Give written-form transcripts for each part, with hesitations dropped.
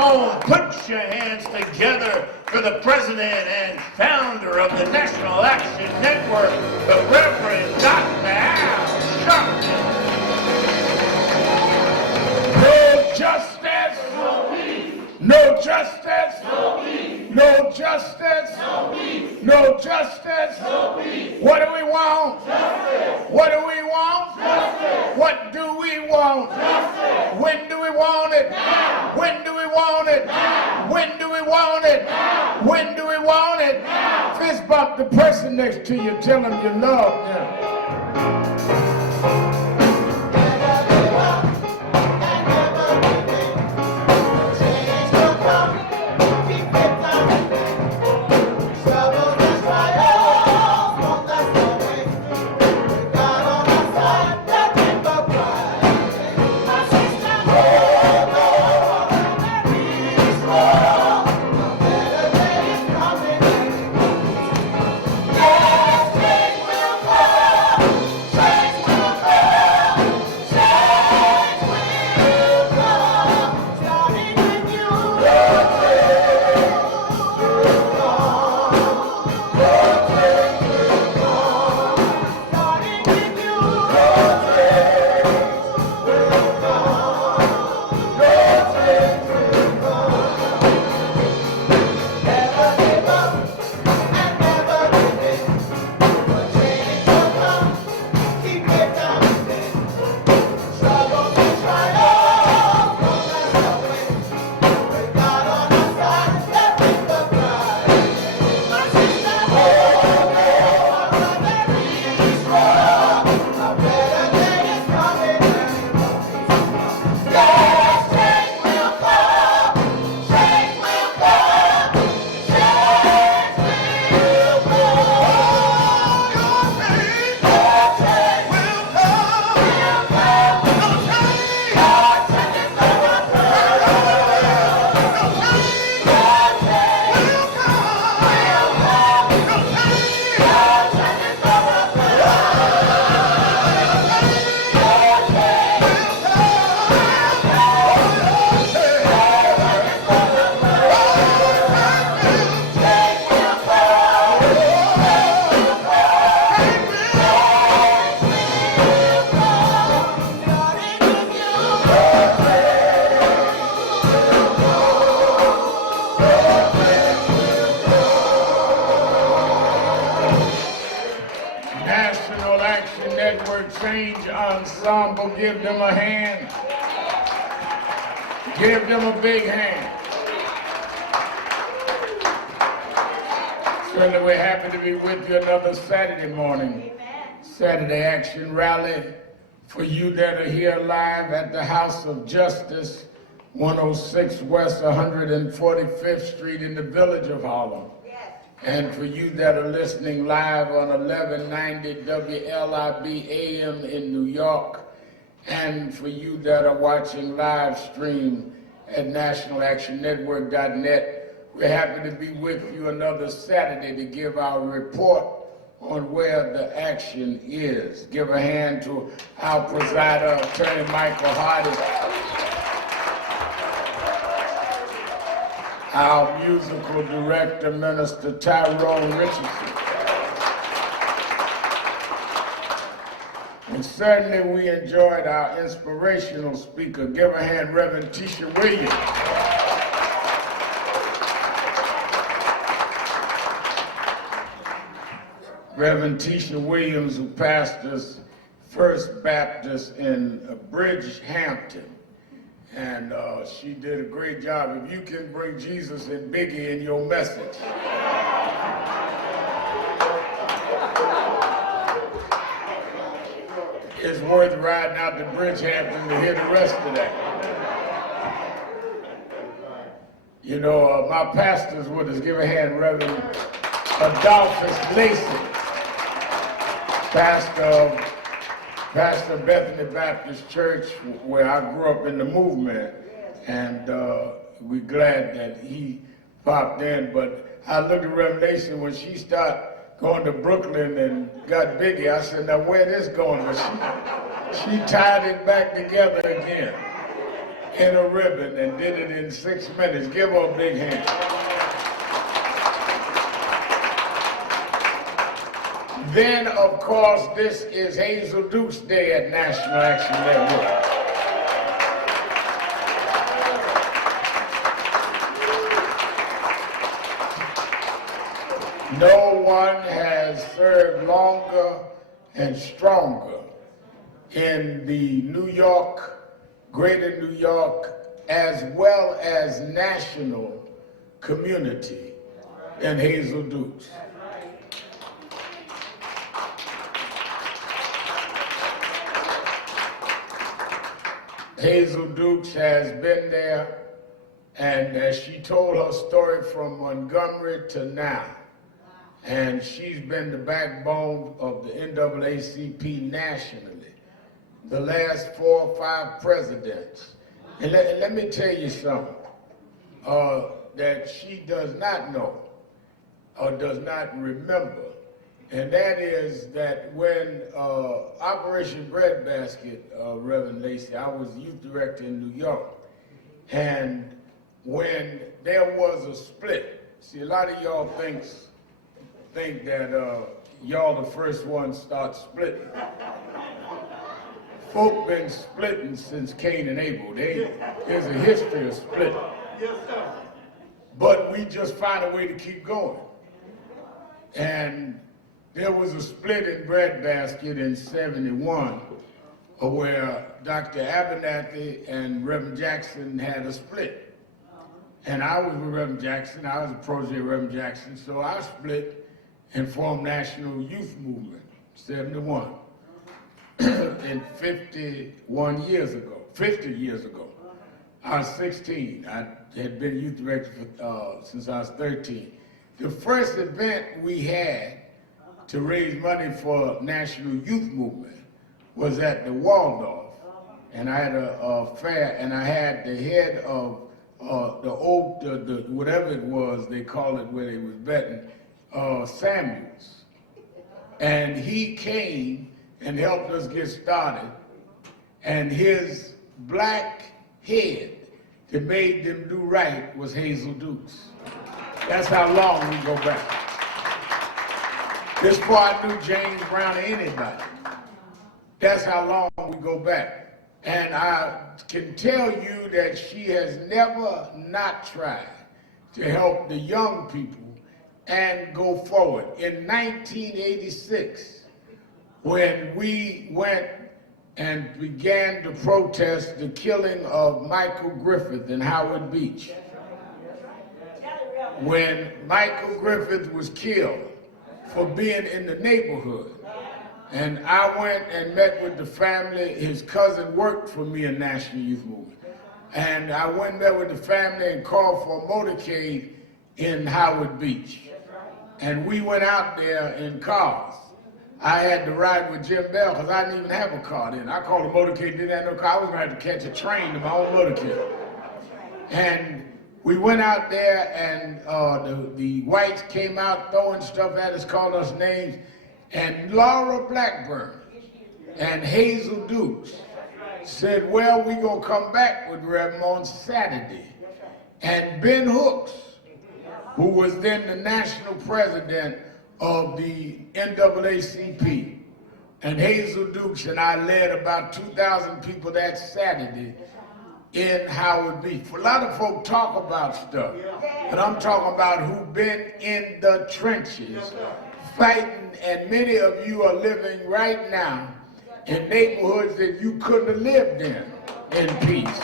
home, put your hands together for the president and founder of the National Action Network, the Reverend Dr. Al Sharpton. No justice, no peace. No justice, no peace. No justice, no peace. No justice, no peace. What do we want? Justice. What do we want? Justice. What do we want? Justice. When do we want it? Now. When do we want it? Now. When do we want it? Now. When do we want it? Now. Fist bump the person next to you, tell them you love them. Ensemble, give them a hand. Give them a big hand. Certainly we're happy to be with you another Saturday morning. Saturday Action Rally for you that are here live at the House of Justice, 106 West 145th Street in the Village of Harlem. And for you that are listening live on 1190 WLIB AM in New York, and for you that are watching live stream at nationalactionnetwork.net, we're happy to be with you another Saturday to give our report on where the action is. Give a hand to our presider, Attorney Michael Hardy. Our musical director, Minister Tyrone Richardson. And certainly we enjoyed our inspirational speaker. Give a hand, Reverend Tisha Williams. Reverend Tisha Williams, who pastors First Baptist in Bridgehampton. And she did a great job. If you can bring Jesus and Biggie in your message. It's worth riding out to Bridgehampton to hear the rest of that. You know, my pastors with us, give a hand, Reverend Adolphus Lacey, pastor of Bethany Baptist Church, where I grew up in the movement, and we're glad that he popped in. But I looked at Revelation when she started going to Brooklyn and got Biggie. I said, now where this going? But she tied it back together again. in a ribbon and did it in 6 minutes. Give her a big hand. Then, of course, this is Hazel Duke's Day at National Action Network. No one has served longer and stronger in the New York, greater New York, as well as national community than Hazel Dukes. Hazel Dukes has been there, and as she told her story from Montgomery to now, and she's been the backbone of the NAACP nationally, the last 4 or 5 presidents. And let me tell you something that she does not know or does not remember, and that is that when Operation Breadbasket, Reverend Lacey, I was youth director in New York, and when there was a split, see, a lot of y'all think that y'all the first ones start splitting. Folk been splitting since Cain and Abel. There's a history of splitting. Yes, sir. But we just find a way to keep going. And there was a split in Breadbasket in '71 where Dr. Abernathy and Reverend Jackson had a split. And I was with Reverend Jackson. I was a protege of Reverend Jackson, so I split and formed National Youth Movement, 71, and 50 years ago. I was 16. I had been youth director since I was 13. The first event we had to raise money for National Youth Movement was at the Waldorf, and I had a fair, and I had the head of the whatever it was they call it where they was betting, Samuels, and he came and helped us get started, and his black head that made them do right was Hazel Dukes. That's how long we go back. This before I knew James Brown or anybody. That's how long we go back. And I can tell you that she has never not tried to help the young people and go forward. In 1986, when we went and began to protest the killing of Michael Griffith in Howard Beach, when Michael Griffith was killed for being in the neighborhood, and I went and met with the family. His cousin worked for me in National Youth Movement. And I went and met with the family and called for a motorcade in Howard Beach. And we went out there in cars. I had to ride with Jim Bell because I didn't even have a car then. I called a motorcade, didn't have no car. I was going to have to catch a train to my own motorcade. And we went out there, and the whites came out throwing stuff at us, calling us names. And Laura Blackburn and Hazel Dukes said, well, we're going to come back with Reverend on Saturday. And Ben Hooks, who was then the national president of the NAACP, and Hazel Dukes and I led about 2,000 people that Saturday in Howard Beach. A lot of folk talk about stuff, but I'm talking about who've been in the trenches fighting, and many of you are living right now in neighborhoods that you couldn't have lived in peace,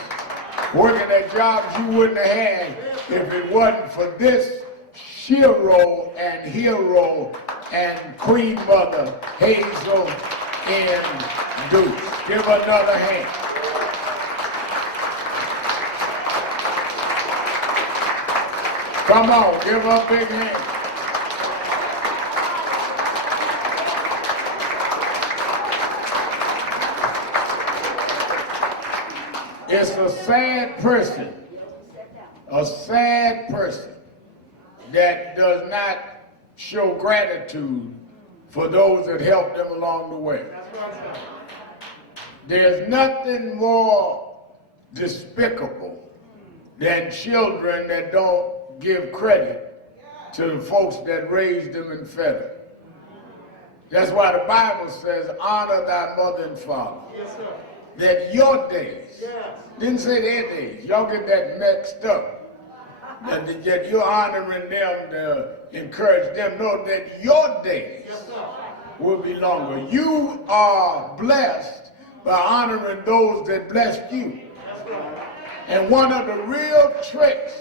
working at jobs you wouldn't have had if it wasn't for this shero and hero and Queen Mother Hazel N. Dukes. Give her another hand. Come on, give her a big hand. It's a sad person that does not show gratitude for those that helped them along the way. There's nothing more despicable than children that don't give credit to the folks that raised them and fed them. That's why the Bible says, honor thy mother and father. Yes, sir. That your days, Yes. didn't say their days, y'all get that mixed up. That you're honoring them to encourage them. No, that your days will be longer. You are blessed by honoring those that blessed you. And one of the real tricks,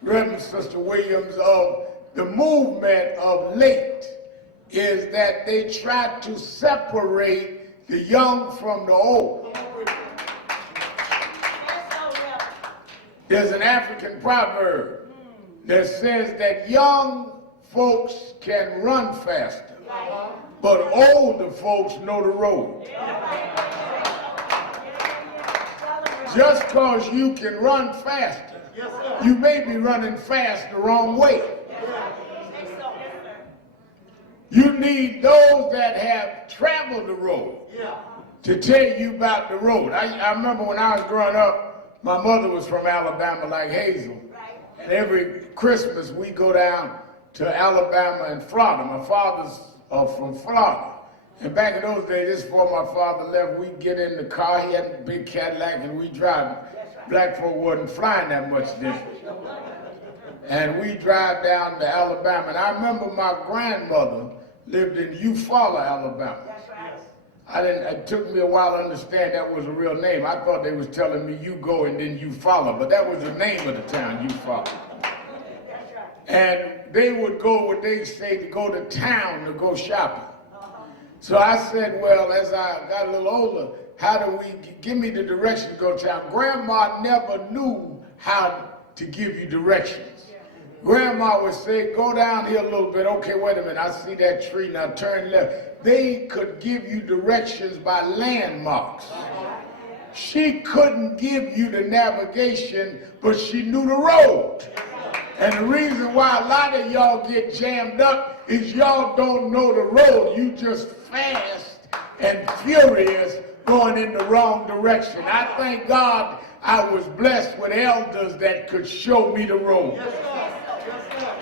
Reverend Sister Williams, of the movement of late is that they try to separate the young from the old. There's an African proverb that says that young folks can run faster, but older folks know the road. Just because you can run faster, you may be running fast the wrong way. You need those that have traveled the road to tell you about the road. I remember when I was growing up, my mother was from Alabama like Hazel. And every Christmas we go down to Alabama and Florida. My father's from Florida. And back in those days, just before my father left, we'd get in the car. He had a big Cadillac and we'd drive. Black folk wasn't flying that much then. And we drive down to Alabama. And I remember my grandmother lived in Eufaula, Alabama. It took me a while to understand that was a real name. I thought they was telling me you go and then you follow, but that was the name of the town, Eufaula. And they would go, what they say, to go to town to go shopping. So I said, well, as I got a little older, how do we, give me the direction to go to town. Grandma never knew how to give you directions. Grandma would say, go down here a little bit. Okay, wait a minute, I see that tree, now turn left. They could give you directions by landmarks. She couldn't give you the navigation, but she knew the road. And the reason why a lot of y'all get jammed up is y'all don't know the road. You just fast and furious going in the wrong direction. I thank God I was blessed with elders that could show me the road. Yes, sir. Yes, sir.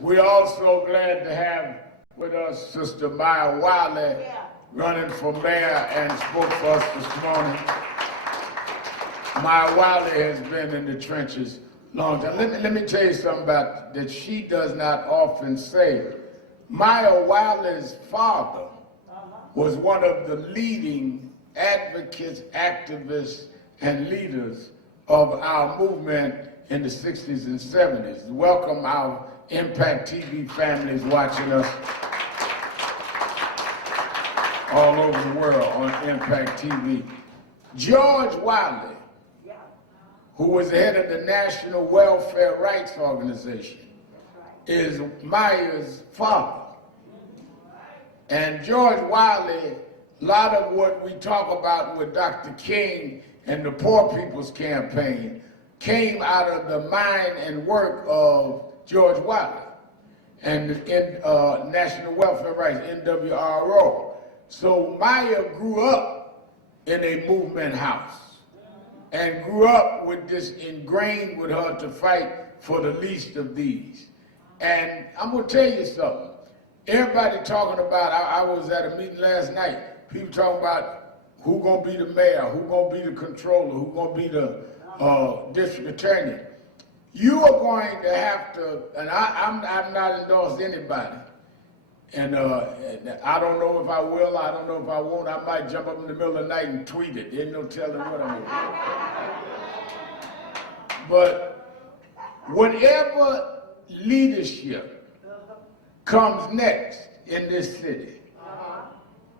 We're also glad to have with us Sister Maya Wiley, running for mayor and spoke for us this morning. Maya Wiley has been in the trenches long time. Let me tell you something about that she does not often say. Maya Wiley's father was one of the leading advocates, activists, and leaders of our movement in the 60s and 70s. Welcome our Impact TV families watching us all over the world on Impact TV. George Wiley, who was the head of the National Welfare Rights Organization, is Maya's father. And George Wiley, a lot of what we talk about with Dr. King and the Poor People's Campaign came out of the mind and work of George Wiley and in National Welfare Rights, NWRO. So Maya grew up in a movement house and grew up with this ingrained with her to fight for the least of these. And I'm gonna tell you something. Everybody talking about, I was at a meeting last night, people talking about who gonna be the mayor, who gonna be the controller, who gonna be the district attorney. You are going to have to, and I'm not endorsed anybody, and I don't know if I will, I don't know if I won't. I might jump up in the middle of the night and tweet it. There's no telling what I'm gonna do. But whatever leadership comes next in this city,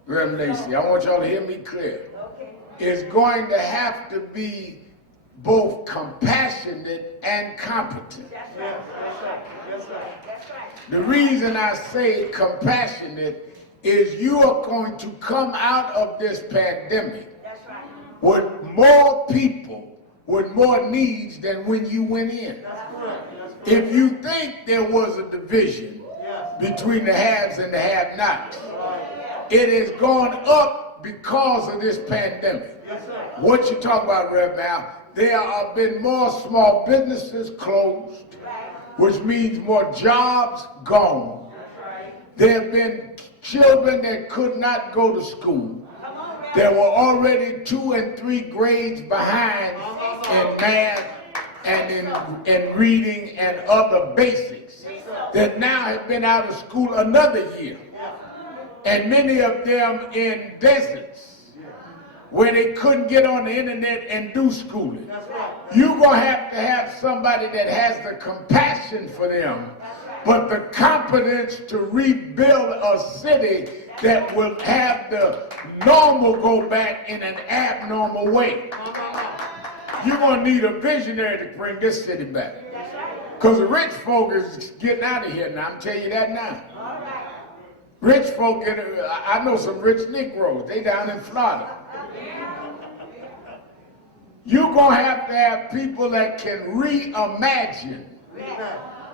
Reverend Lacey, I want y'all to hear me clear. It's going to have to be both compassionate and competent. That's right. That's right. That's right. That's right. The reason I say compassionate is you are going to come out of this pandemic with more people with more needs than when you went in. If you think there was a division between the haves and the have-nots, It has gone up because of this pandemic. Yes, sir. What you talk about, Rev Mal? There have been more small businesses closed, which means more jobs gone. There have been children that could not go to school. There were already 2 and 3 grades behind in math and in reading and other basics that now have been out of school another year. And many of them in deserts where they couldn't get on the internet and do schooling. You're going to have somebody that has the compassion for them, but the competence to rebuild a city that will have the normal go back in an abnormal way. You're going to need a visionary to bring this city back. Because the rich folk is getting out of here now, I'm telling you that now. Rich folk, I know some rich Negroes, they down in Florida. You're going to have people that can reimagine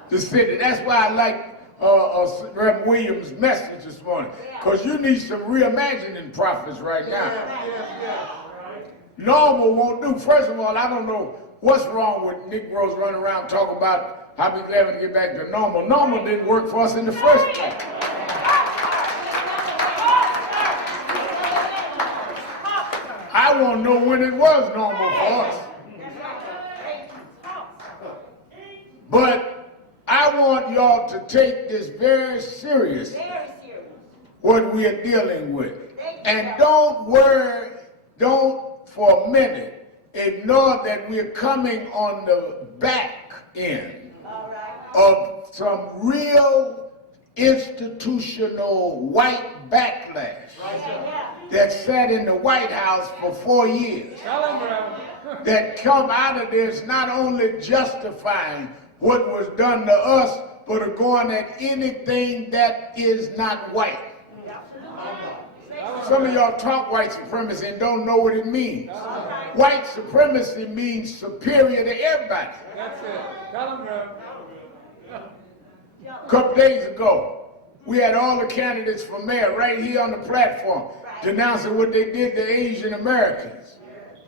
the city. That's why I like Reverend Williams' message this morning, because you need some reimagining prophets right now. Normal won't do. First of all, I don't know what's wrong with Negroes running around talking about how we never get back to normal. Normal didn't work for us in the first place. I want to know when it was normal for us. But I want y'all to take this very serious, what we are dealing with. And don't worry, don't for a minute ignore that we're coming on the back end of some real institutional white backlash that sat in the White House for 4 years. That come out of this not only justifying what was done to us, but are going at anything that is not white. Some of y'all talk white supremacy and don't know what it means. White supremacy means superior to everybody. That's it. Tell them, bro. A couple days ago, we had all the candidates for mayor right here on the platform denouncing what they did to Asian Americans.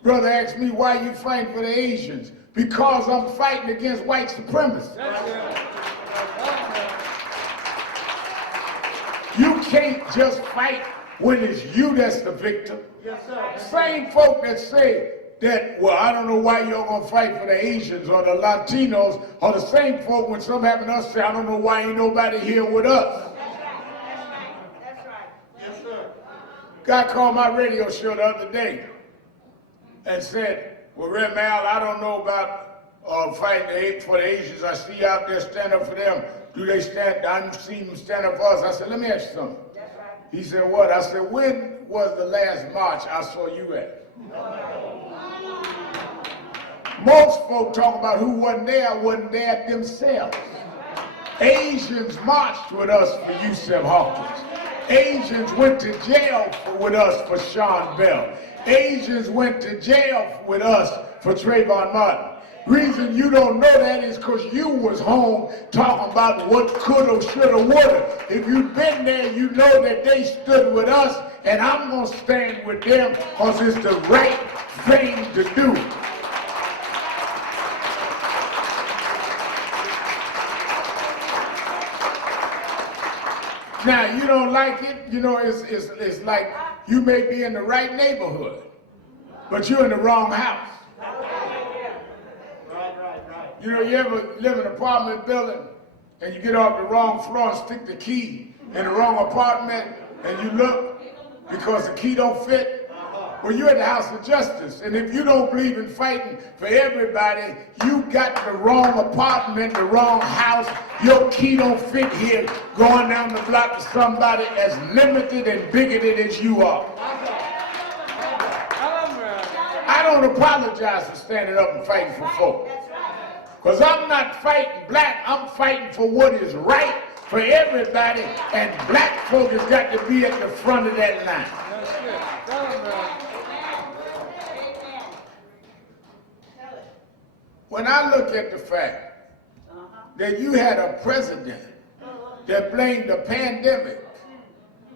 Brother asked me, why you fighting for the Asians? Because I'm fighting against white supremacy. You can't just fight when it's you that's the victim. Yes, sir. Same folk that say that, well, I don't know why you're going to fight for the Asians or the Latinos, are the same folk when something happened to us say, I don't know why ain't nobody here with us. That's right. Yes, sir. Guy called my radio show the other day and said, well, Red Mal, I don't know about fighting for the Asians. I see you out there stand up for them. Do they stand? I don't see them stand up for us. I said, let me ask you something. That's right. He said, what? I said, when was the last march I saw you at? Most folk talk about who wasn't there themselves. Asians marched with us for Yusef Hawkins. Asians went to jail with us for Sean Bell. Asians went to jail with us for Trayvon Martin. Reason you don't know that is because you was home talking about what coulda, shoulda, woulda. If you've been there, you know that they stood with us, and I'm going to stand with them because it's the right thing to do. Now, you don't like it, you know, it's like you may be in the right neighborhood, but you're in the wrong house. You know, you ever live in an apartment building and you get off the wrong floor and stick the key in the wrong apartment and you look because the key don't fit? Well, you're at the House of Justice, and if you don't believe in fighting for everybody, you got the wrong apartment, the wrong house. Your key don't fit here going down the block to somebody as limited and bigoted as you are. I don't apologize for standing up and fighting for folk. Because I'm not fighting black, I'm fighting for what is right for everybody, and black folk has got to be at the front of that line. When I look at the fact that you had a president that blamed the pandemic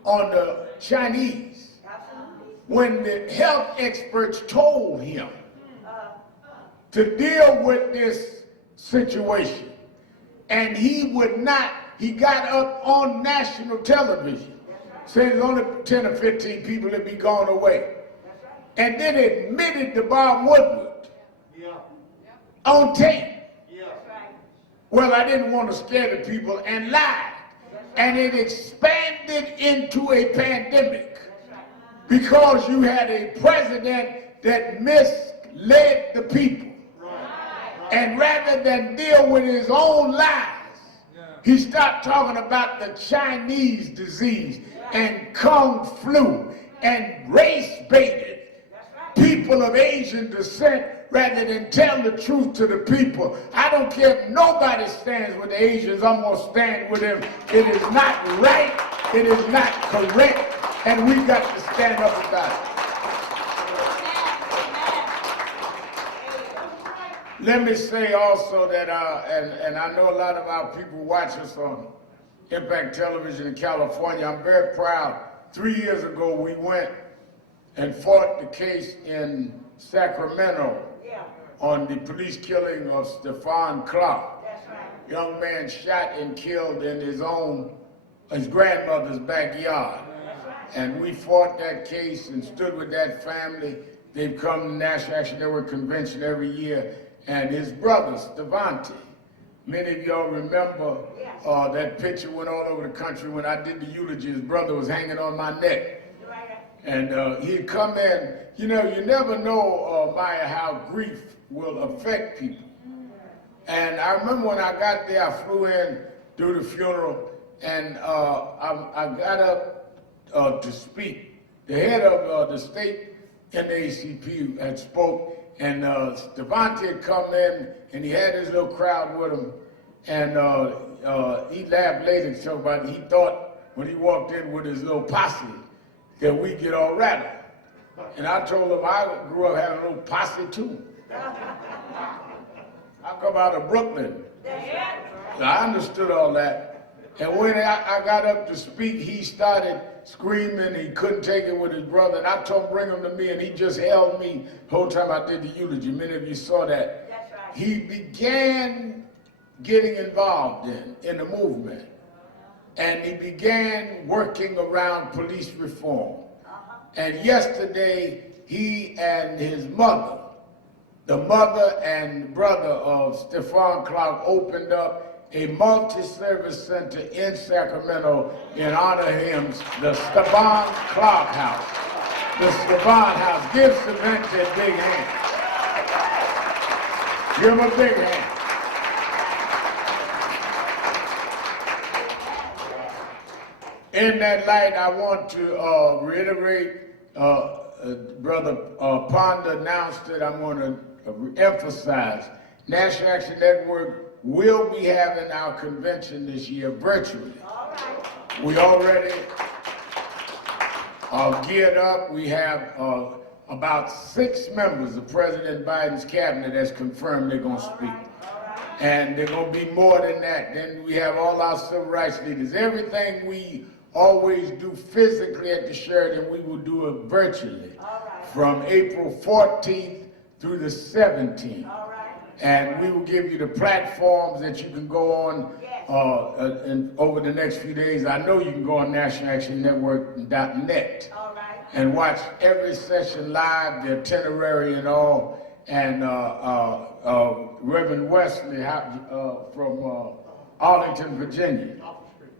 on the Chinese. When the health experts told him to deal with this situation, and he would not, he got up on national television, said there's only 10 or 15 people that be gone away, and then admitted to Bob Woodward on tape. Well, I didn't want to scare the people and lied. And it expanded into a pandemic because you had a president that misled the people. And rather than deal with his own lies, he stopped talking about the Chinese disease and Kung flu and race baited people of Asian descent rather than tell the truth to the people. I don't care if nobody stands with the Asians, I'm going to stand with them. It is not right, it is not correct, and we've got to stand up about it. Let me say also that, and I know a lot of our people watch us on Impact Television in California. I'm very proud. 3 years ago, we went and fought the case in Sacramento on the police killing of Stephon Clark. Young man shot and killed in his grandmother's backyard. And we fought that case and stood with that family. They've come to National Action Network Convention every year. And his brother, Stevante, many of y'all remember that picture went all over the country when I did the eulogy. His brother was hanging on my neck. And he'd come in. You know, you never know, Maya, how grief will affect people. And I remember when I got there, I flew in, do the funeral, and I got up to speak. The head of the state NAACP had spoke, and Stevante had come in, and he had his little crowd with him, and he laughed later and so about it. He thought when he walked in with his little posse that we'd get all rattled. And I told him I grew up having a little posse too. I come out of Brooklyn. So I understood all that. And when I got up to speak, he started screaming. He couldn't take it with his brother. And I told him, bring him to me. And he just held me the whole time I did the eulogy. Many of you saw that. That's right. He began getting involved in the movement. And he began working around police reform. And yesterday, he and his mother, the mother and brother of Stephon Clark, opened up a multi-service center in Sacramento in honor of him, the Stephon Clark House. The Stephon House. Give Savente a big hand. Give him a big hand. In that light, I want to reiterate, Brother Ponder announced it. I'm going to emphasize, National Action Network will be having our convention this year virtually. All right. We already are geared up. We have about 6 members of President Biden's cabinet that's confirmed they're going to speak. And they're going to be more than that. Then we have all our civil rights leaders. Everything we always do physically at the Sheraton, we will do it virtually from April 14th through the 17th. And we will give you the platforms that you can go on and over the next few days. I know you can go on nationalactionnetwork.net and watch every session live, the itinerary and all. And Reverend Wesley from Arlington, Virginia.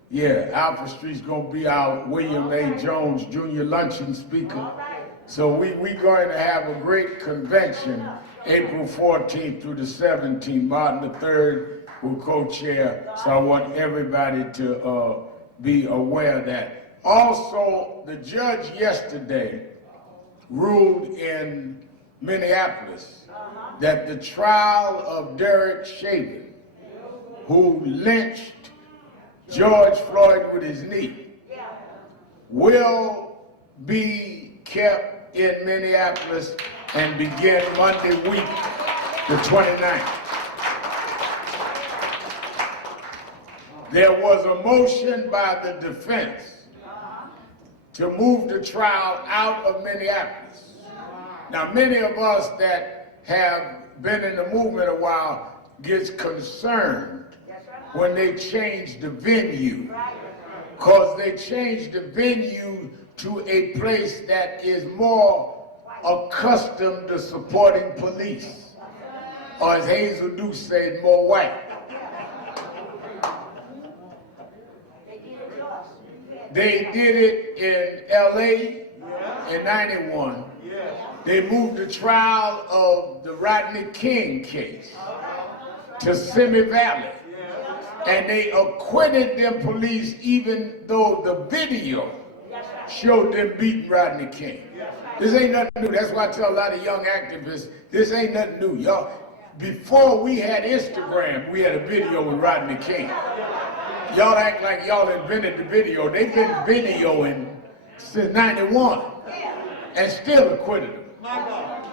Yeah, Alpha Street's gonna be our William A. Jones Jr. luncheon speaker. So we're going to have a great convention April 14th through the 17th. Martin III will co-chair, so I want everybody to be aware of that. Also, the judge yesterday ruled in Minneapolis that the trial of Derek Chauvin, who lynched George Floyd with his knee, will be kept in Minneapolis and begin Monday week, the 29th. There was a motion by the defense to move the trial out of Minneapolis. Now, many of us that have been in the movement a while gets concerned when they change the venue, because they change the venue to a place that is more accustomed to supporting police, or as Hazel Duke said, more white. They did it in LA in '91. They moved the trial of the Rodney King case to Simi Valley. And they acquitted them police even though the video showed them beating Rodney King. This ain't nothing new. That's why I tell a lot of young activists, this ain't nothing new. Y'all, before we had Instagram, we had a video with Rodney King. Y'all act like y'all invented the video. They've been videoing since '91 and still acquitted them. My God.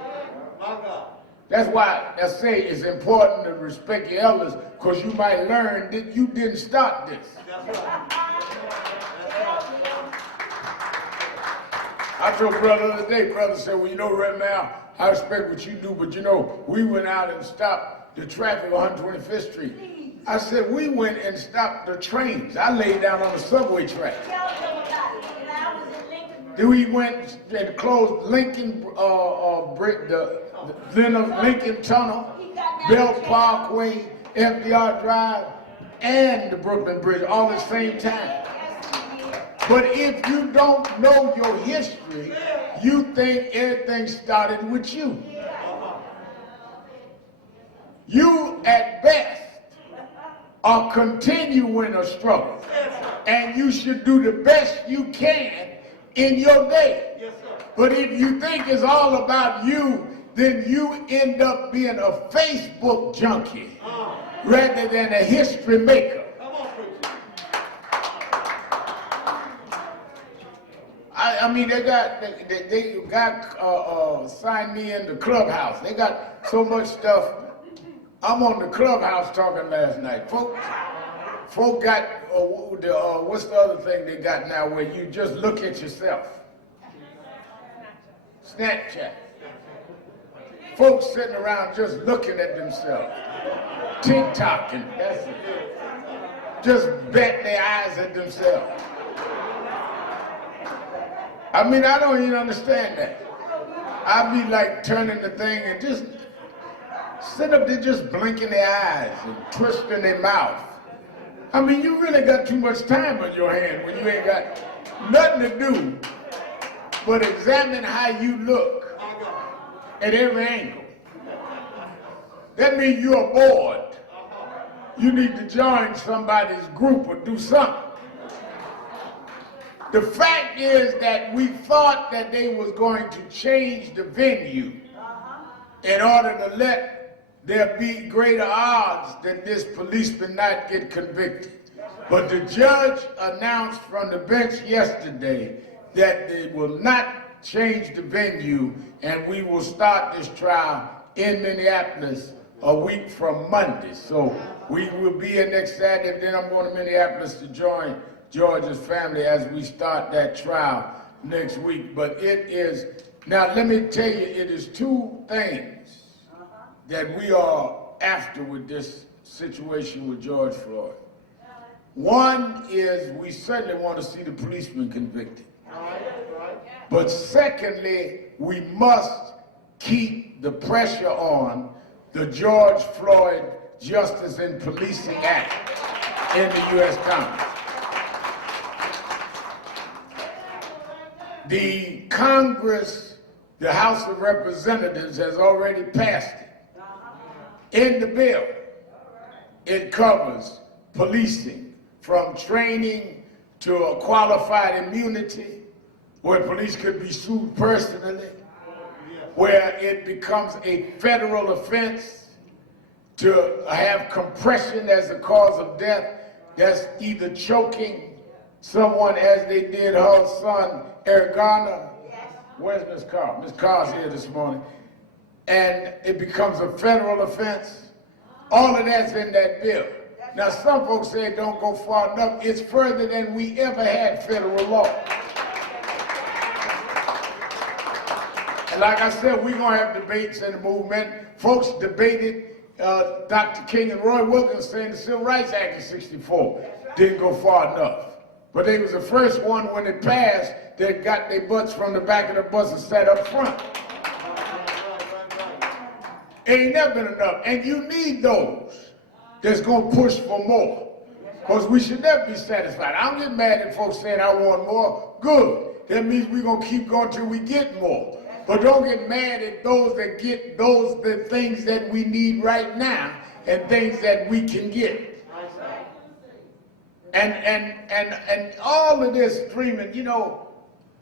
My God. That's why I say it's important to respect your elders, because you might learn that you didn't start this. That's right. I told brother the other day, brother said, well, you know, right now, I respect what you do, but you know, we went out and stopped the traffic on 125th Street. I said, we went and stopped the trains. I laid down on the subway track. Then we went and closed Lincoln, Lincoln Tunnel, Bell Parkway, FDR Drive, and the Brooklyn Bridge all at the same time. But if you don't know your history, you think everything started with you. You, at best, are continuing a struggle. And you should do the best you can in your day. But if you think it's all about you, then you end up being a Facebook junkie rather than a history maker. I mean, they got signed me in the clubhouse. They got so much stuff. I'm on the clubhouse talking last night. Folk got, what's the other thing they got now where you just look at yourself? Snapchat. Folks sitting around just looking at themselves. TikTok, and that's it. Just betting their eyes at themselves. I mean, I don't even understand that. I'd be like turning the thing and just sit up there just blinking their eyes and twisting their mouth. I mean, you really got too much time on your hand when you ain't got nothing to do but examine how you look at every angle. That means you're bored. You need to join somebody's group or do something. The fact is that we thought that they was going to change the venue in order to let there be greater odds that this policeman not get convicted. But the judge announced from the bench yesterday that they will not change the venue, and we will start this trial in Minneapolis a week from Monday. So we will be here next Saturday, then I'm going to Minneapolis to join George's family as we start that trial next week. But it is, now let me tell you, it is two things that we are after with this situation with George Floyd. One is we certainly want to see the policeman convicted. But secondly, we must keep the pressure on the George Floyd Justice and Policing Act in the U.S. Congress. The Congress, the House of Representatives, has already passed it. In the bill, it covers policing, from training to a qualified immunity, where police could be sued personally, where it becomes a federal offense to have compression as a cause of death. That's either choking someone as they did her son, Eric Garner. Where's Ms. Carr? Ms. Carr's here this morning. And it becomes a federal offense. All of that's in that bill. Now, some folks say it don't go far enough. It's further than we ever had federal law. And like I said, we're going to have debates in the movement. Folks debated Dr. King and Roy Wilkins saying the Civil Rights Act of '64 didn't go far enough. But they was the first one when it passed that got their butts from the back of the bus and sat up front. Ain't never been enough. And you need those that's going to push for more. Because we should never be satisfied. I don't get mad at folks saying I want more. Good. That means we're going to keep going till we get more. But don't get mad at those that get the things that we need right now and things that we can get. And all of this dreaming, you know,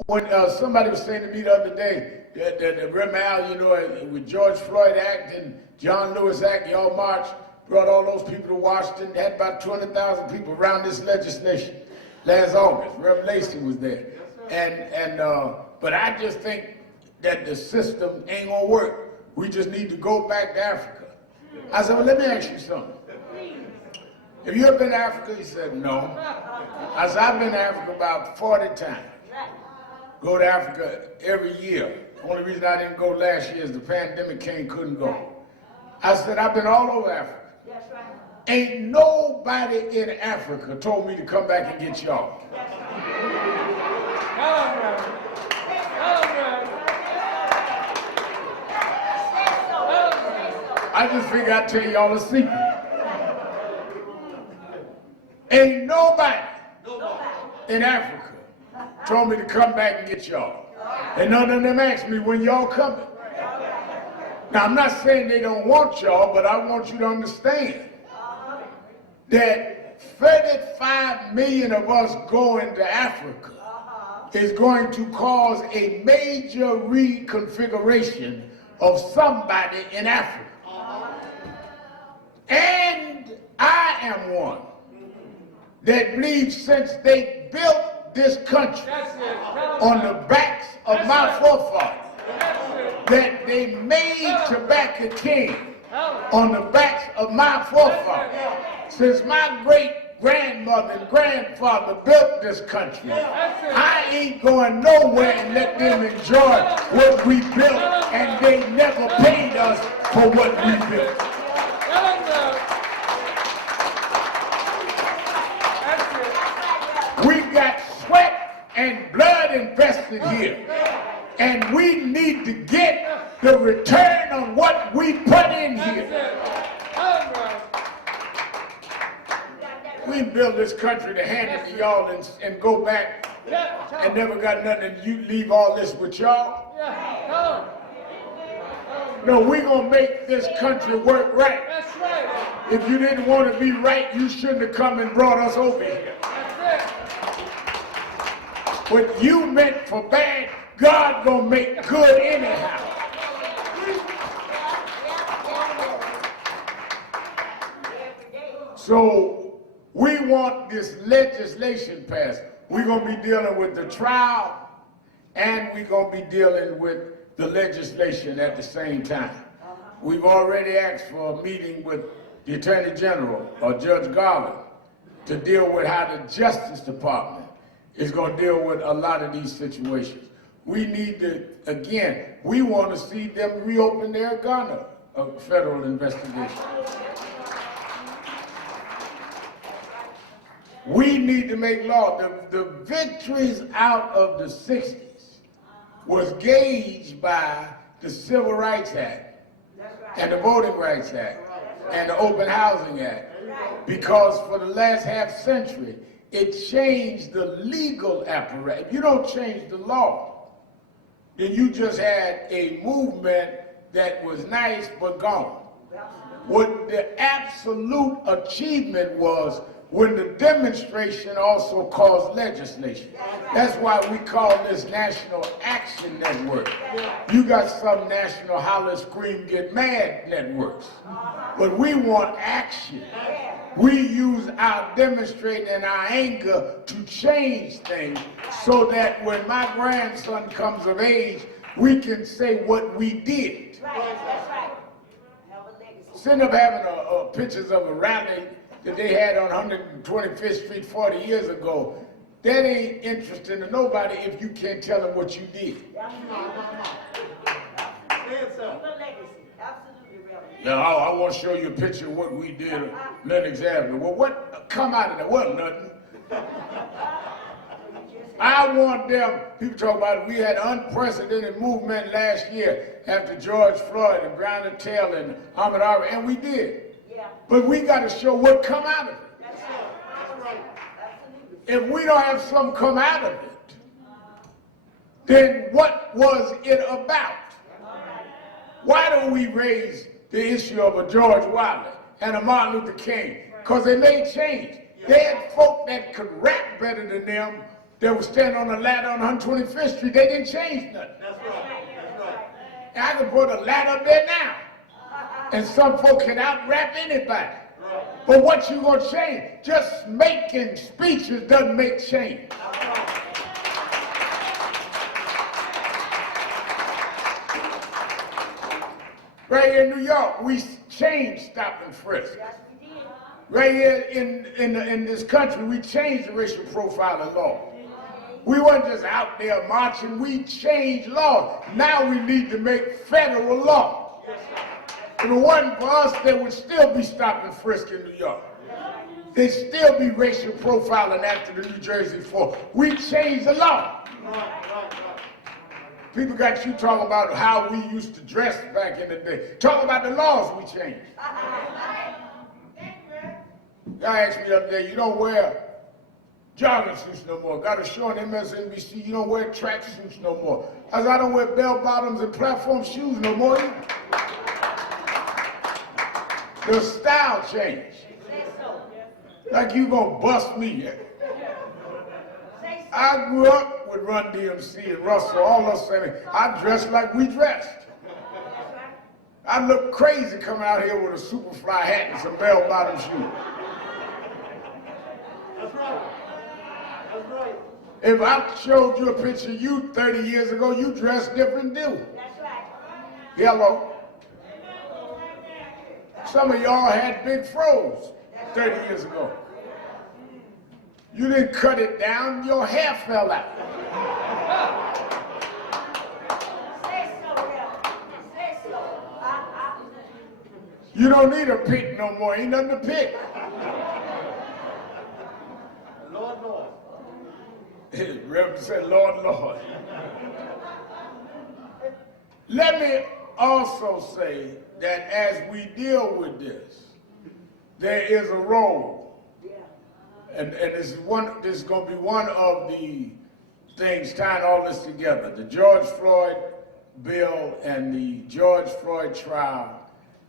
when somebody was saying to me the other day, that the Remal, you know, with George Floyd Act and John Lewis Act, y'all marched, brought all those people to Washington, had about 200,000 people around this legislation last August. Rev. Lacey was there. But I just think that the system ain't gonna work. We just need to go back to Africa. I said, well, let me ask you something. Have you ever been to Africa? He said, no. I said, I've been to Africa about 40 times. Go to Africa every year. Only reason I didn't go last year is the pandemic came, couldn't go. I said, I've been all over Africa. Ain't nobody in Africa told me to come back and get y'all. I just figured I'd tell y'all a secret. Ain't nobody in Africa told me to come back and get y'all. And none of them asked me when y'all coming. Now, I'm not saying they don't want y'all, but I want you to understand that 35 million of us going to Africa is going to cause a major reconfiguration of somebody in Africa. And I am one that believes since they built this country on the backs of my forefathers, that they made Tobacco King on the backs of my forefathers. Since my great-grandmother and grandfather built this country, I ain't going nowhere and let them enjoy what we built, and they never paid us for what we built. We got sweat and blood invested here, and we need to get the return on what we put in here. We built this country to hand it to y'all and go back and never got nothing, and you leave all this with y'all? No, we're going to make this country work right. If you didn't want to be right, you shouldn't have come and brought us over here. What you meant for bad, God gonna make good anyhow. So we want this legislation passed. We're gonna be dealing with the trial, and we're gonna be dealing with the legislation at the same time. We've already asked for a meeting with the Attorney General or Judge Garland to deal with how the Justice Department is going to deal with a lot of these situations. We need to, again, we want to see them reopen their Ghana federal investigation. We need to make law. The victories out of the 60s was gauged by the Civil Rights Act and the Voting Rights Act and the Open Housing Act, because for the last half century, it changed the legal apparatus. If you don't change the law, then you just had a movement that was nice but gone. What the absolute achievement was when the demonstration also caused legislation. That's why we call this National Action Network. You got some National Holler, Scream, Get Mad networks, but we want action. We use our demonstrating and our anger to change things so that when my grandson comes of age, we can say what we did. That's right. Sitting up having pictures of a rally that they had on 125th Street 40 years ago, that ain't interesting to nobody if you can't tell them what you did. Now, I want to show you a picture of what we did, an example. Well, what come out of that? Well, nothing. I want them, people talk about it, we had an unprecedented movement last year after George Floyd and Breonna Taylor and Ahmaud Arbery, and we did. Yeah. But we got to show what come out of it. That's right. If we don't have something come out of it, then what was it about? Why don't we raise the issue of a George Wilder and a Martin Luther King? Because they made change. They had folk that could rap better than them that was standing on a ladder on 125th Street. They didn't change nothing. That's right. That's right. And I can put a ladder up there now. And some folk can out-rap anybody. Right. But what you gonna change? Just making speeches doesn't make change. Right here in New York, we changed stop and frisk. Right here in this country, we changed the racial profiling law. We weren't just out there marching, we changed law. Now we need to make federal law. If it wasn't for us, there would still be stop and frisk in New York. There'd still be racial profiling after the New Jersey 4. We changed the law. People got you talking about how we used to dress back in the day. Talk about the laws we changed. Guy asked me the other day, you don't wear jogging suits no more. Got a show on MSNBC, you don't wear track suits no more. I said, I don't wear bell bottoms and platform shoes no more either. The style changed. Like you gonna bust me. I grew up with Run DMC and Russell, all us saying, I dressed like we dressed. I look crazy coming out here with a Superfly hat and some bell bottom shoes. That's right. That's right. If I showed you a picture of you 30 years ago, you dressed different too. That's right. Hello. Some of y'all had big froze 30 years ago. You didn't cut it down, your hair fell out. Say so. You don't need a pick no more, ain't nothing to pick. Lord. Reverend said, Lord. Let me also say that as we deal with this, there is a role. And this is going to be one of the things tying all this together. The George Floyd bill and the George Floyd trial,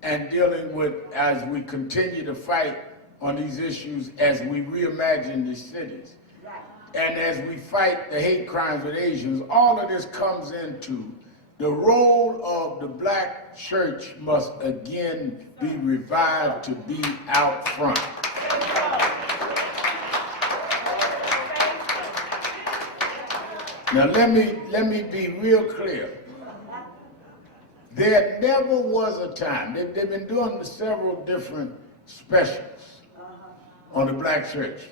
and dealing with, as we continue to fight on these issues, as we reimagine the cities, and as we fight the hate crimes with Asians, all of this comes into the role of the black church must again be revived to be out front. Now let me be real clear. There never was a time, they've been doing several different specials on the black church.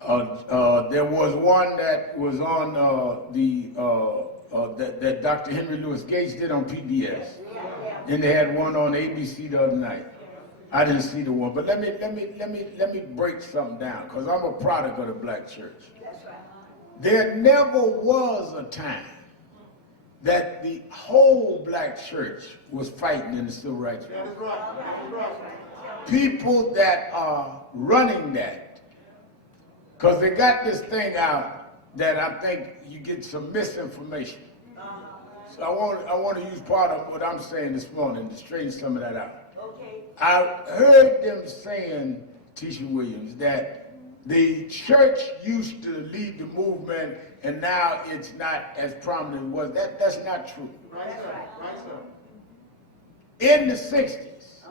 There was one that was on that Dr. Henry Louis Gates did on PBS. Then they had one on ABC the other night. I didn't see the one, but let me break something down, because I'm a product of the black church. There never was a time that the whole black church was fighting in the civil rights movement. People that are running that, because they got this thing out that I think you get some misinformation. So I want to use part of what I'm saying this morning to straighten some of that out. Okay. I heard them saying, Tisha Williams, that the church used to lead the movement, and now it's not as prominent as it was. That's not true. Right, sir. In the 60s,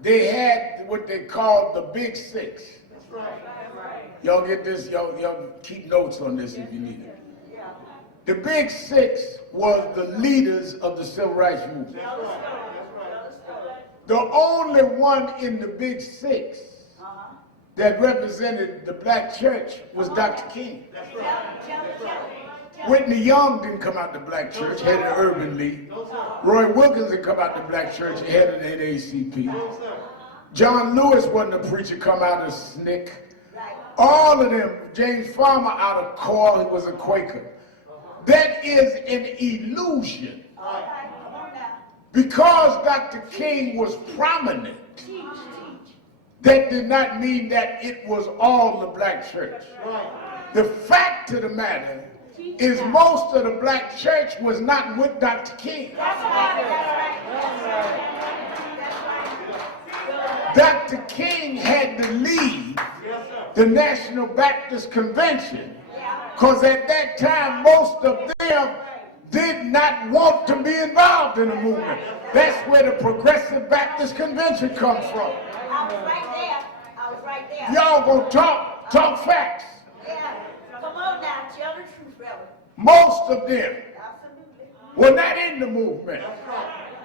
they had what they called the Big Six. That's right. Y'all get this, y'all keep notes on this if you need it. The Big Six was the leaders of the civil rights movement. That's right. The only one in the Big Six that represented the black church was Dr. King. That's right. Whitney Young didn't come out the black church, head of the Urban League. Roy Wilkins didn't come out the black church, head of the NAACP. John Lewis wasn't a preacher, come out of SNCC. All of them, James Farmer out of Corps, he was a Quaker. That is an illusion. Because Dr. King was prominent, that did not mean that it was all the black church. The fact of the matter is most of the black church was not with Dr. King. Dr. King had to leave the National Baptist Convention because at that time most of them did not want to be involved in the movement. That's where the Progressive Baptist Convention comes from. I was right there. Y'all gonna talk facts. Yeah. Come on now, tell the truth, brother. Most of them Absolutely. were not in the movement.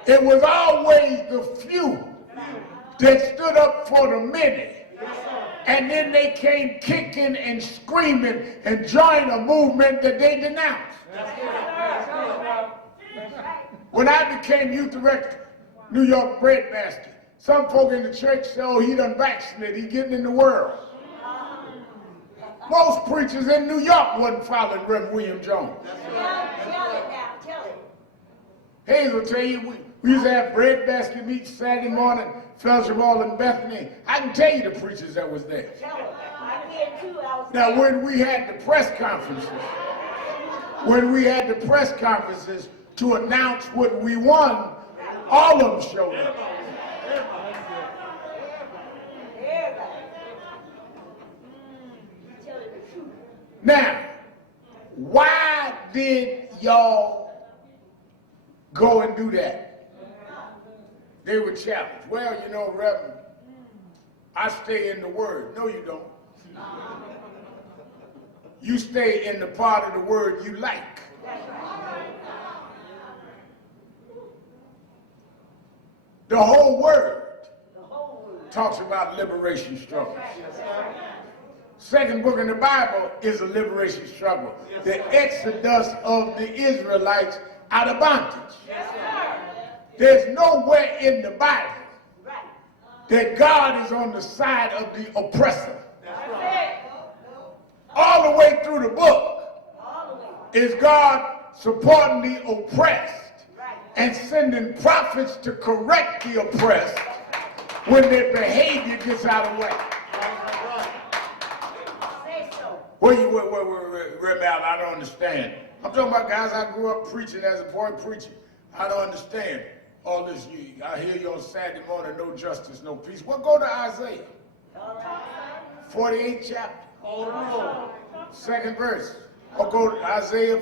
It was always the few that stood up for the many. And then they came kicking and screaming and joined a movement that they denounced. When I became youth director, New York breadmaster, some folk in the church say, oh, he done backslid, he getting in the world. Most preachers in New York wasn't following Reverend William Jones. Tell it now, tell it. Hayes will tell you, we used to have breadbasket meetings Saturday morning, Fellowship Hall in Bethany. I can tell you the preachers that was there. Tell it. I did too. I was Now, there. when we had the press conferences to announce what we won, all of them showed up. Everybody. Tell it the truth. Now, why did y'all go and do that? They were challenged. Well, you know, Reverend, I stay in the Word. No, you don't. You stay in the part of the Word you like. The whole Word talks about liberation struggle. Second book in the Bible is a liberation struggle. The exodus of the Israelites out of bondage. There's nowhere in the Bible that God is on the side of the oppressor. All the way through the book is God supporting the oppressed and sending prophets to correct the oppressed when their behavior gets out of whack. Say so. Wait, Rebel, I don't understand. I'm talking about guys I grew up preaching as a boy preaching. I don't understand all this. I hear you on Saturday morning, no justice, no peace. Well, go to Isaiah, 48th chapter, second verse. Or go to Isaiah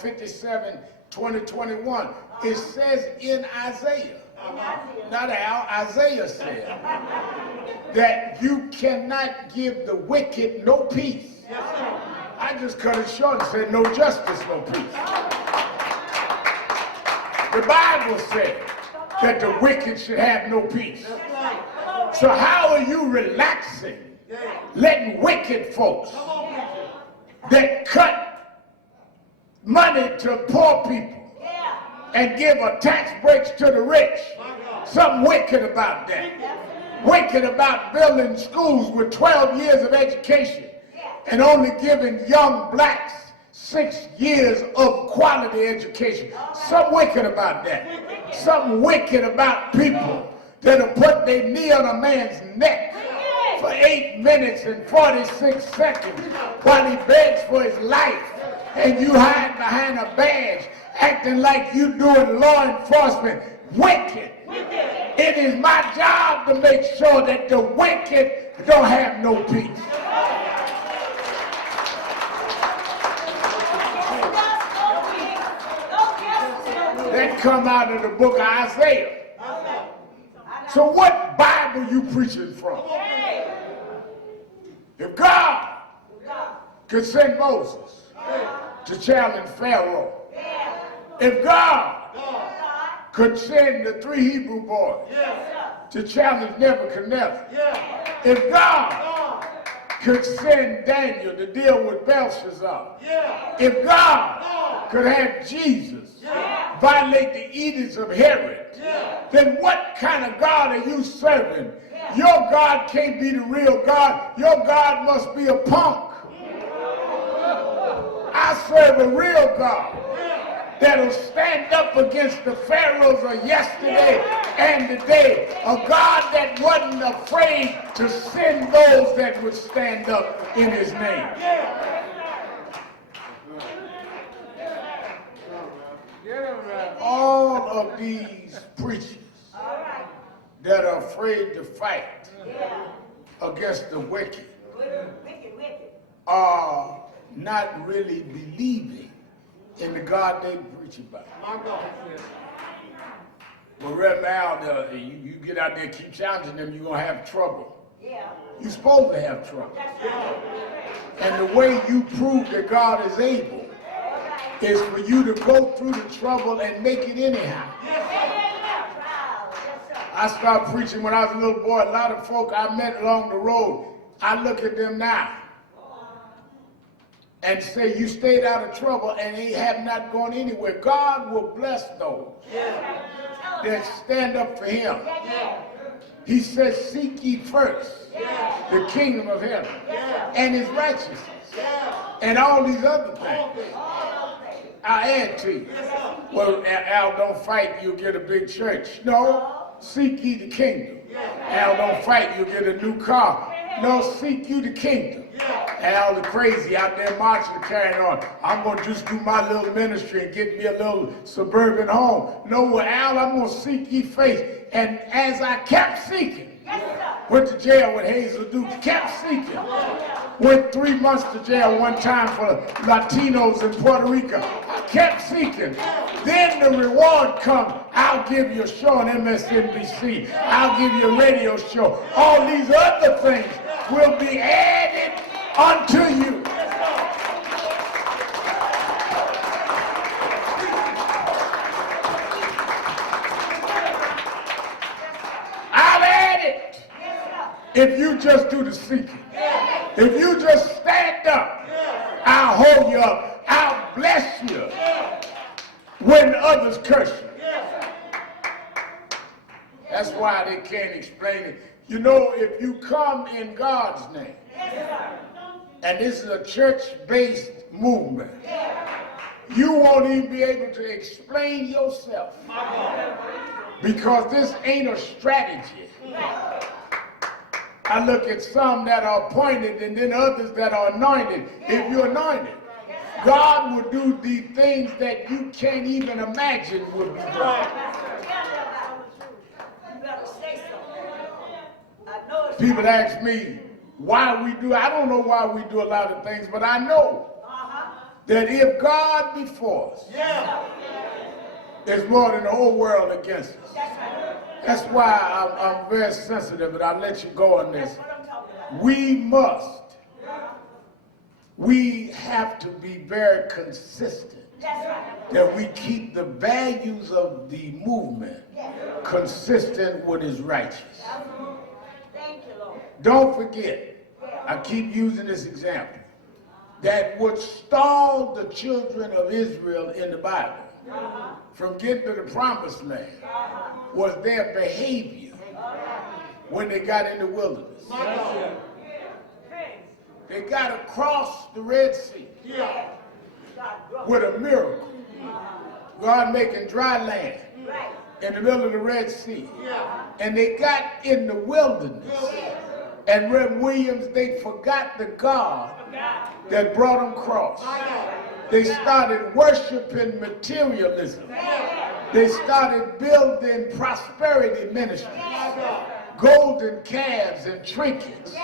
57, 20, 21. It says in Isaiah, not Al, Isaiah said, that you cannot give the wicked no peace. I just cut it short and said no justice, no peace. The Bible said that the wicked should have no peace. So how are you relaxing, letting wicked folks that cut money to poor people and give a tax breaks to the rich? Something wicked about that. Wicked about building schools with 12 years of education and only giving young blacks 6 years of quality education. Something wicked about that. Something wicked about people that have put their knee on a man's neck for 8 minutes and 46 seconds while he begs for his life, and you hide behind a badge acting like you doing law enforcement. Wicked. It is my job to make sure that the wicked don't have no peace. That come out of the book of Isaiah. So what Bible you preaching from? If God could send Moses to challenge Pharaoh, if God could send the 3 Hebrew boys to challenge Nebuchadnezzar, if God could send Daniel to deal with Belshazzar, Yeah. if God could have Jesus violate the edicts of Herod, then what kind of God are you serving? Your God can't be the real God. Your God must be a punk. I serve a real God that'll stand up against the pharaohs of yesterday and today. A God that wasn't afraid to send those that would stand up in his name. All of these preachers that are afraid to fight against the wicked are not really believing in the God they preach about. My God. But Reverend Al, you get out there, keep challenging them, you're going to have trouble. Yeah. You're supposed to have trouble. That's right. And the way you prove that God is able is for you to go through the trouble and make it anyhow. I started preaching when I was a little boy. A lot of folk I met along the road, I look at them now and say, you stayed out of trouble and they have not gone anywhere. God will bless those that stand up for him. He says, seek ye first the kingdom of heaven and his righteousness and all these other things I'll add to you. Well, Al, don't fight, you'll get a big church. No, seek ye the kingdom. Al, don't fight, you'll get a new car. No, seek you the kingdom. Al, the crazy out there marching, carrying on. I'm going to just do my little ministry and get me a little suburban home. No, well, Al, I'm going to seek ye faith. And as I kept seeking, went to jail with Hazel Duke, kept seeking. Went 3 months to jail one time for Latinos in Puerto Rico. I kept seeking. Then the reward comes. I'll give you a show on MSNBC. I'll give you a radio show. All these other things will be added unto you. I'll add it if you just do the seeking. If you just stand up, I'll hold you up. I'll bless you when others curse you. That's why they can't explain it. You know, if you come in God's name, and this is a church-based movement, you won't even be able to explain yourself. Because this ain't a strategy. I look at some that are appointed and then others that are anointed. If you're anointed, God will do the things that you can't even imagine will be done. People ask me why we do. I don't know why we do a lot of things, but I know that if God be for us, there's more than the whole world against us. That's why I'm very sensitive, but I'll let you go on this. We have to be very consistent. That we keep the values of the movement consistent with his righteous. Don't forget, I keep using this example, that what stalled the children of Israel in the Bible from getting to the promised land was their behavior when they got in the wilderness. They got across the Red Sea with a miracle. God making dry land in the middle of the Red Sea. And they got in the wilderness. And Reverend Williams, they forgot the God that brought them across. They started worshiping materialism. They started building prosperity ministries, golden calves and trinkets.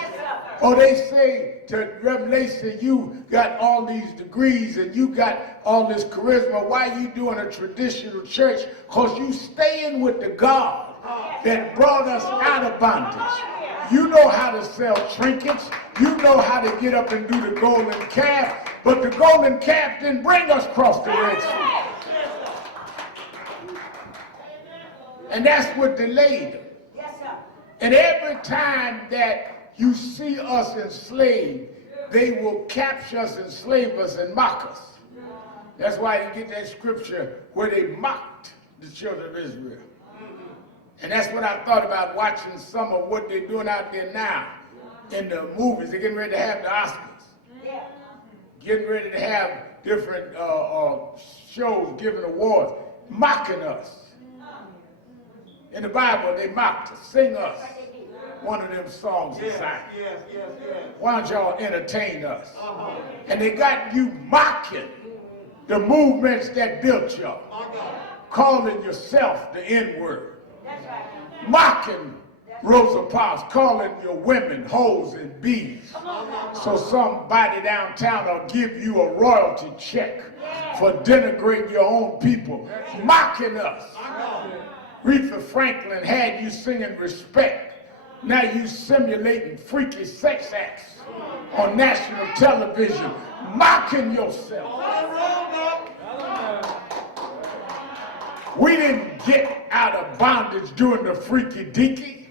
Or they say to Revelation, you got all these degrees and you got all this charisma. Why you doing a traditional church? Because you staying with the God that brought us out of bondage. You know how to sell trinkets. You know how to get up and do the golden calf. But the golden calf didn't bring us across the Red Sea. And that's what delayed them. And every time that you see us enslaved, they will capture us, enslave us, and mock us. That's why you get that scripture where they mocked the children of Israel. And that's what I thought about watching some of what they're doing out there now in the movies. They're getting ready to have the Oscars. Getting ready to have different shows giving awards, mocking us. In the Bible, they mocked us, sing us. One of them songs inside. Why don't y'all entertain us? And they got you mocking the movements that built y'all. Calling yourself the N-word. Mocking Rosa Parks, calling your women hoes and bees. So somebody downtown will give you a royalty check for denigrating your own people. Mocking us. Aretha Franklin had you singing respect. Now you simulating freaky sex acts on national television, mocking yourself. We didn't get out of bondage doing the freaky deaky.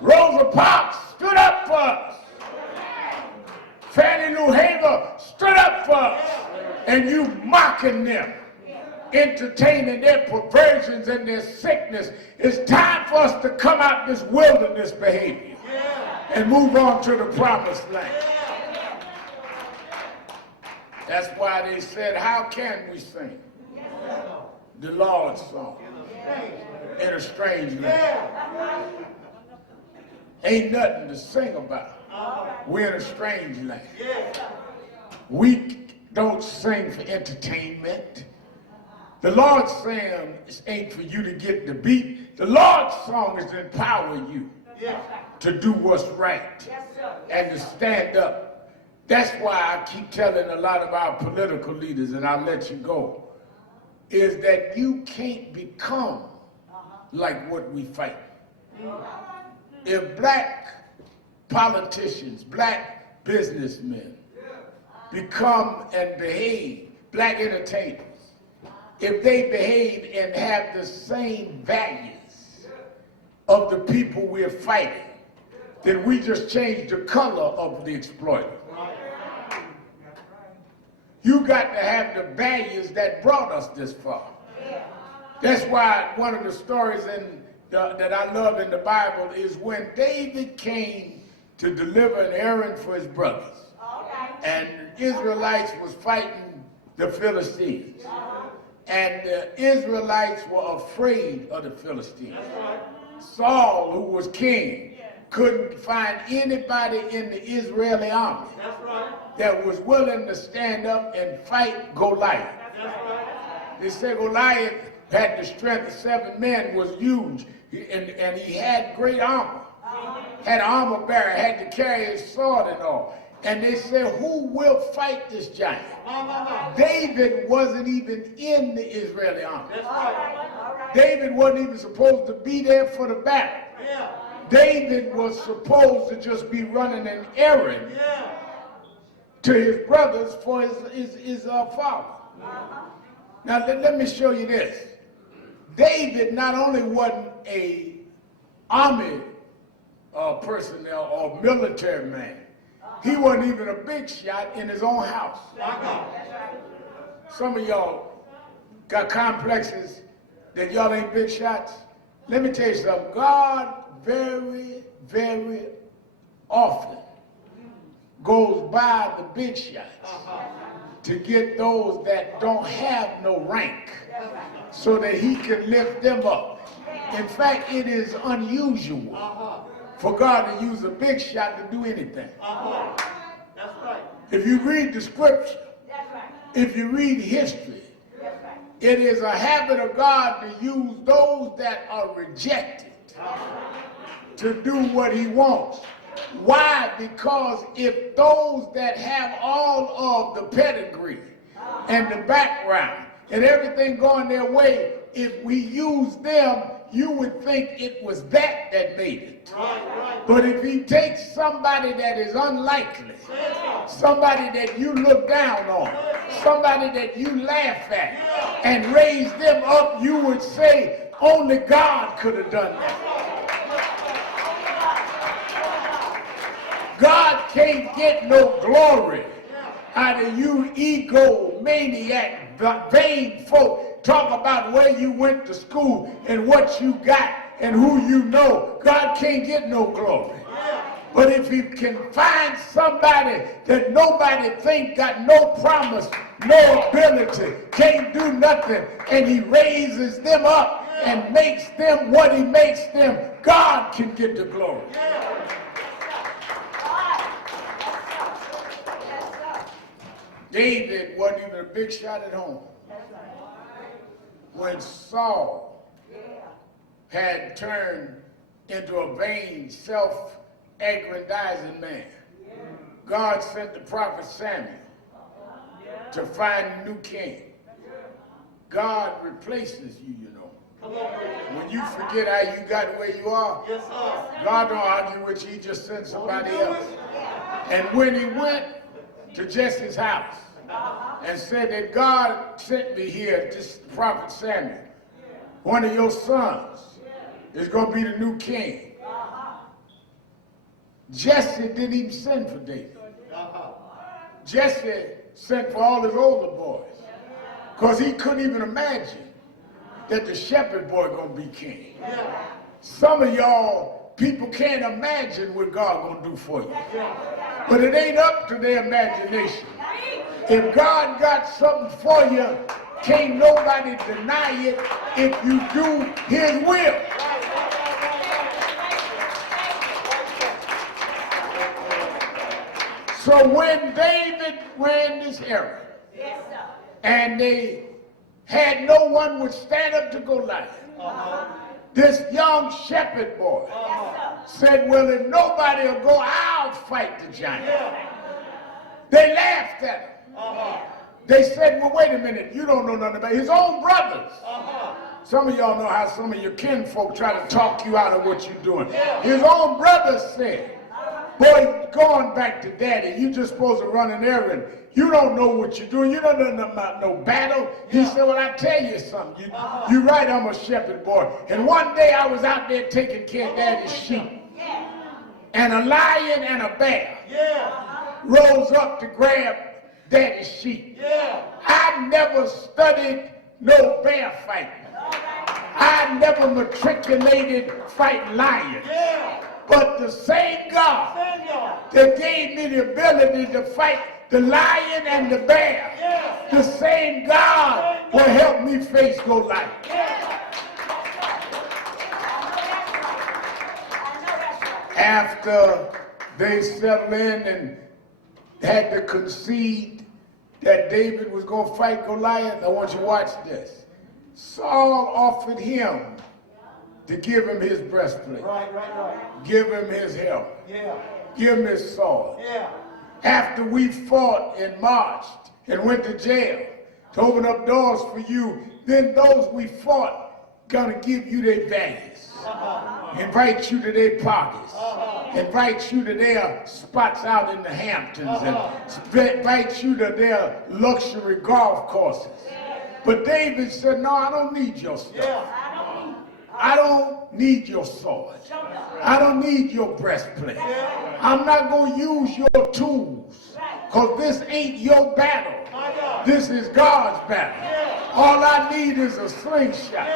Rosa Parks stood up for us. Fannie Lou Hamer stood up for us. And you mocking them, entertaining their perversions and their sickness. It's time for us to come out this wilderness behavior and move on to the promised land. That's why they said, how can we sing the Lord's song in a strange land? Ain't nothing to sing about. We're in a strange land. We don't sing for entertainment. The Lord's song ain't for you to get the beat. The Lord's song is to empower you to do what's right and to stand up. That's why I keep telling a lot of our political leaders, and I'll let you go, is that you can't become like what we fight. If black politicians, black businessmen become and behave, black entertainers, if they behave and have the same values of the people we're fighting, then we just change the color of the exploiter. You got to have the values that brought us this far. That's why one of the stories that I love in the Bible is when David came to deliver an errand for his brothers. And the Israelites was fighting the Philistines. And the Israelites were afraid of the Philistines. Saul, who was king, couldn't find anybody in the Israeli army that was willing to stand up and fight Goliath. They said Goliath had the strength of 7 men, was huge, and he had great armor. Had an armor bearer, had to carry his sword and all. And they said, who will fight this giant? David wasn't even in the Israeli army. David wasn't even supposed to be there for the battle. David was supposed to just be running an errand to his brothers for his father. Now let me show you this. David not only wasn't a army personnel or military man, he wasn't even a big shot in his own house. Some of y'all got complexes that y'all ain't big shots. Let me tell you something. God very, very often goes by the big shots to get those that don't have no rank so that he can lift them up. In fact, it is unusual for God to use a big shot to do anything. That's right. If you read the scripture, if you read history, it is a habit of God to use those that are rejected to do what he wants. Why? Because if those that have all of the pedigree and the background and everything going their way, if we use them, you would think it was that made it. But if he takes somebody that is unlikely, somebody that you look down on, somebody that you laugh at, and raise them up, you would say only God could have done that. God can't get no glory out of you egomaniac, vain folk. Talk about where you went to school and what you got and who you know. God can't get no glory. But if he can find somebody that nobody think got no promise, no ability, can't do nothing, and he raises them up and makes them what he makes them, God can get the glory. David wasn't even a big shot at home. When Saul had turned into a vain, self-aggrandizing man, God sent the prophet Samuel to find a new king. God replaces you, you know. When you forget how you got where you are, God don't argue with you, he just sent somebody else. And when he went to Jesse's house and said that God sent me here, this prophet Samuel, one of your sons is going to be the new king. Jesse didn't even send for David. Jesse sent for all his older boys because he couldn't even imagine that the shepherd boy going to be king. Some of y'all people can't imagine what God going to do for you. But it ain't up to their imagination. If God got something for you, can't nobody deny it if you do his will. So when David ran this era, and they had no one would stand up to Goliath, this young shepherd boy said, well, if nobody will go, I'll fight the giant. They laughed at him. They said, well, wait a minute, you don't know nothing about it. His own brothers. Some of y'all know how some of your kinfolk try to talk you out of what you're doing. His own brothers said, boy, going back to daddy, you just supposed to run an errand. You don't know what you're doing. You don't know nothing about no battle. He said, well, I tell you something. You're right, I'm a shepherd boy. And one day I was out there taking care of daddy's sheep. And a lion and a bear rose up to grab daddy's sheep. I never studied no bear fighting. I never matriculated fighting lions. But the same God that gave me the ability to fight the lion and the bear, the same God will help me face Goliath. After they settled in and had to concede that David was going to fight Goliath, I want you to watch this. Saul offered him to give him his breastplate. Give him his helmet. Give him his sword. After we fought and marched and went to jail to open up doors for you, then those we fought gonna give you their values. Invite you to their parties. Invite you to their spots out in the Hamptons and invite you to their luxury golf courses. But David said, no, I don't need your stuff. I don't need your sword. I don't need your breastplate. I'm not going to use your tools because this ain't your battle. This is God's battle. All I need is a slingshot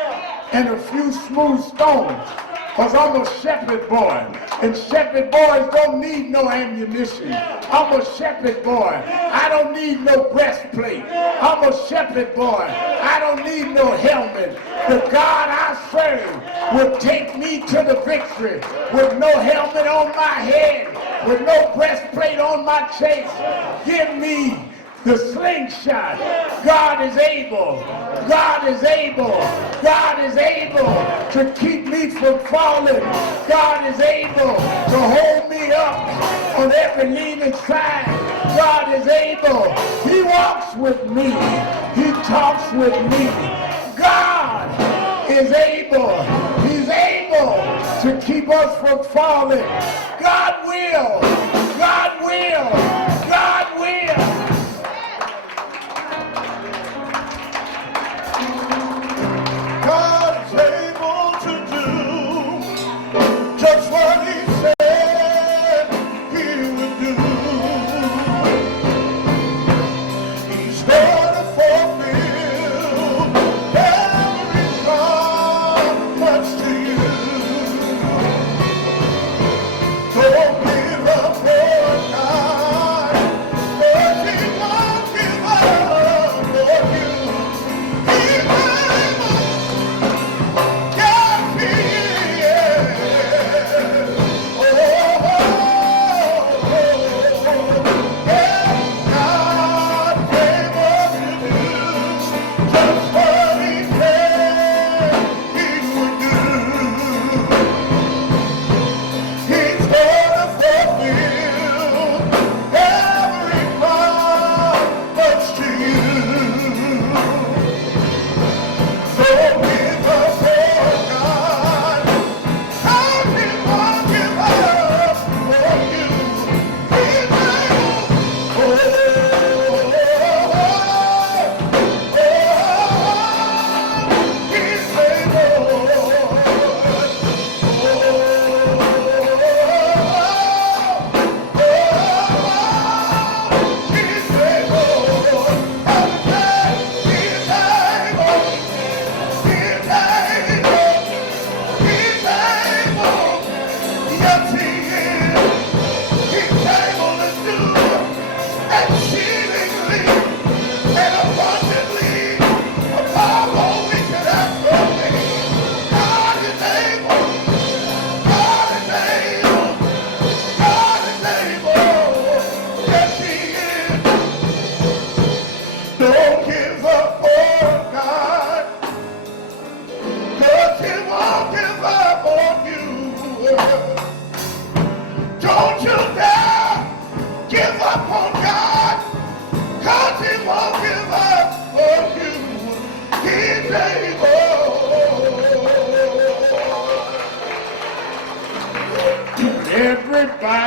and a few smooth stones because I'm a shepherd boy. And shepherd boys don't need no ammunition. I'm a shepherd boy. I don't need no breastplate. I'm a shepherd boy. I don't need no helmet. The God I serve will take me to the victory with no helmet on my head, with no breastplate on my chest. Give me the slingshot. God is able. God is able. God is able to keep me from falling. God is able to hold me up on every leaning side. God is able. He walks with me. He talks with me. God is able. He's able to keep us from falling. God will. God will. God will.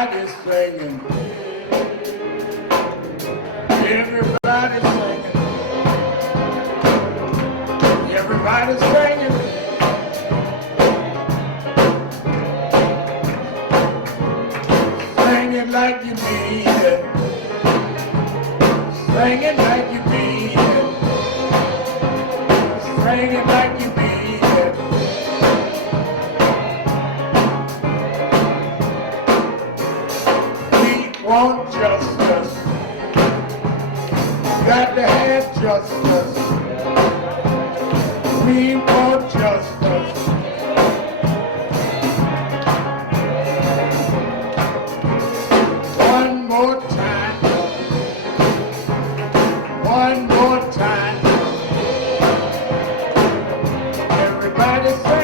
Everybody's singing. Everybody's singing. Everybody's singing. Sing it like you mean it. Sing it like you mean it. Sing it like you mean it. We want justice. Got to have justice. We want justice. One more time. One more time. Everybody say